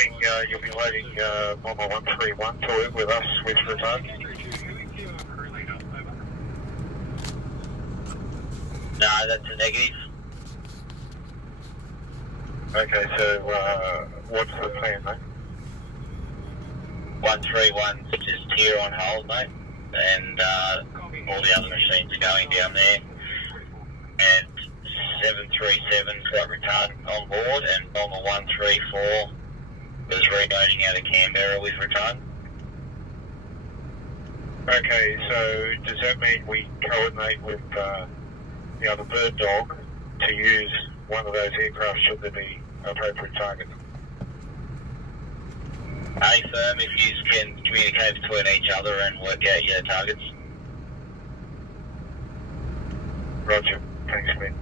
confirming you'll be loading Bomber 131 to it with us with return. No, that's a negative. Okay, so what's the plan, mate? 131's just here on hold, mate, and all the other machines are going down there. And 737's got return on board, and Bomber 134 was reloading out of Canberra with return. Okay, so does that mean we coordinate with the other bird dog to use one of those aircraft should there be appropriate target? Hey, firm, if you can communicate between each other and work out your targets. Roger. Thanks, mate.